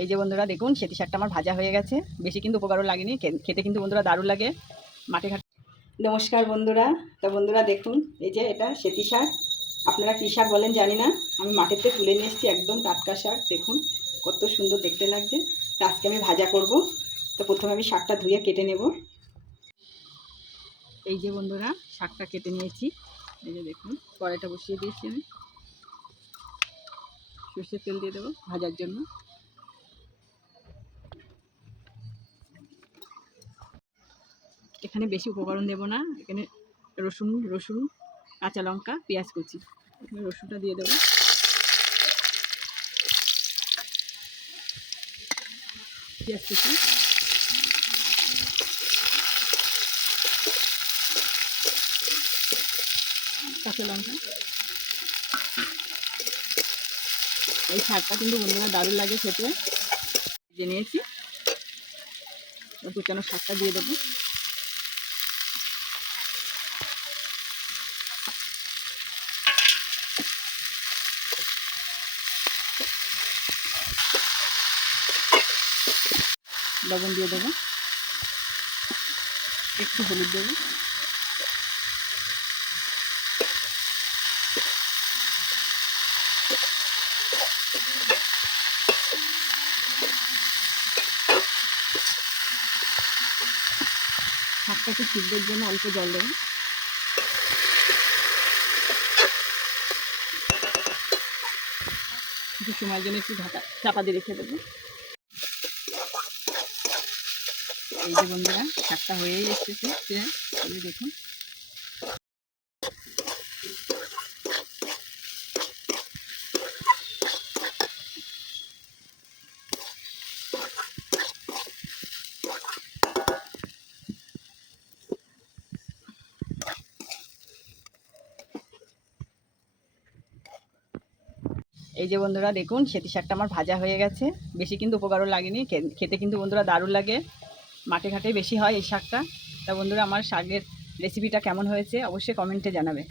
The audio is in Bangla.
এই যে বন্ধুরা দেখুন সেতি শাকটা আমার ভাজা হয়ে গেছে, বেশি কিন্তু উপকারও লাগেনি, খেতে কিন্তু বন্ধুরা দারুণ লাগে। মাঠে ঘাটে নমস্কার বন্ধুরা। তো বন্ধুরা দেখুন এই যে এটা সেতি শাক, আপনারা কী শাক বলেন জানি না, আমি মাঠেতে তুলে নিয়ে এসেছি, একদম টাটকা শাক। দেখুন কত সুন্দর দেখতে লাগছে। তো আজকে আমি ভাজা করব। তো প্রথমে আমি শাকটা ধুয়ে কেটে নেব। এই যে বন্ধুরা শাকটা কেটে নিয়েছি, এই যে দেখুন কড়াইটা বসিয়ে দিয়েছি, আমি সর্ষের তেল দিয়ে দেবো ভাজার জন্য। এখানে বেশি উপকরণ দেব না, এখানে রসুন কাঁচা লঙ্কা পেঁয়াজ কুচি, এখানে রসুনটা দিয়ে দেবো। পেঁয়াজ কুচি, কাঁচা লঙ্কা। এই শাকটা কিন্তু বন্ধুরা দারুণ লাগে খেতে। জেনেছি কুচানো শাকটা দিয়ে দেবো। লবণ দিয়ে দেবো, একটু হলুদ দেবো, শাকটাকে সিদ্ধের জন্য অল্প জল দেবো। কিছু সময়ের জন্য একটু চাপা দিয়ে রেখে দেবো। এই যে বন্ধুরা শাকটা হয়েই এসেছে, দেখুন। এই যে বন্ধুরা দেখুন সেতি শাকটা আমার ভাজা হয়ে গেছে, বেশি কিন্তু উপকারও লাগেনি, খেতে কিন্তু বন্ধুরা দারুণ লাগে। মাঠে ঘাটে বেশি হয় এই শাকটা। তা বন্ধুরা আমার শাকের রেসিপিটা কেমন হয়েছে অবশ্যই কমেন্টে জানাবে।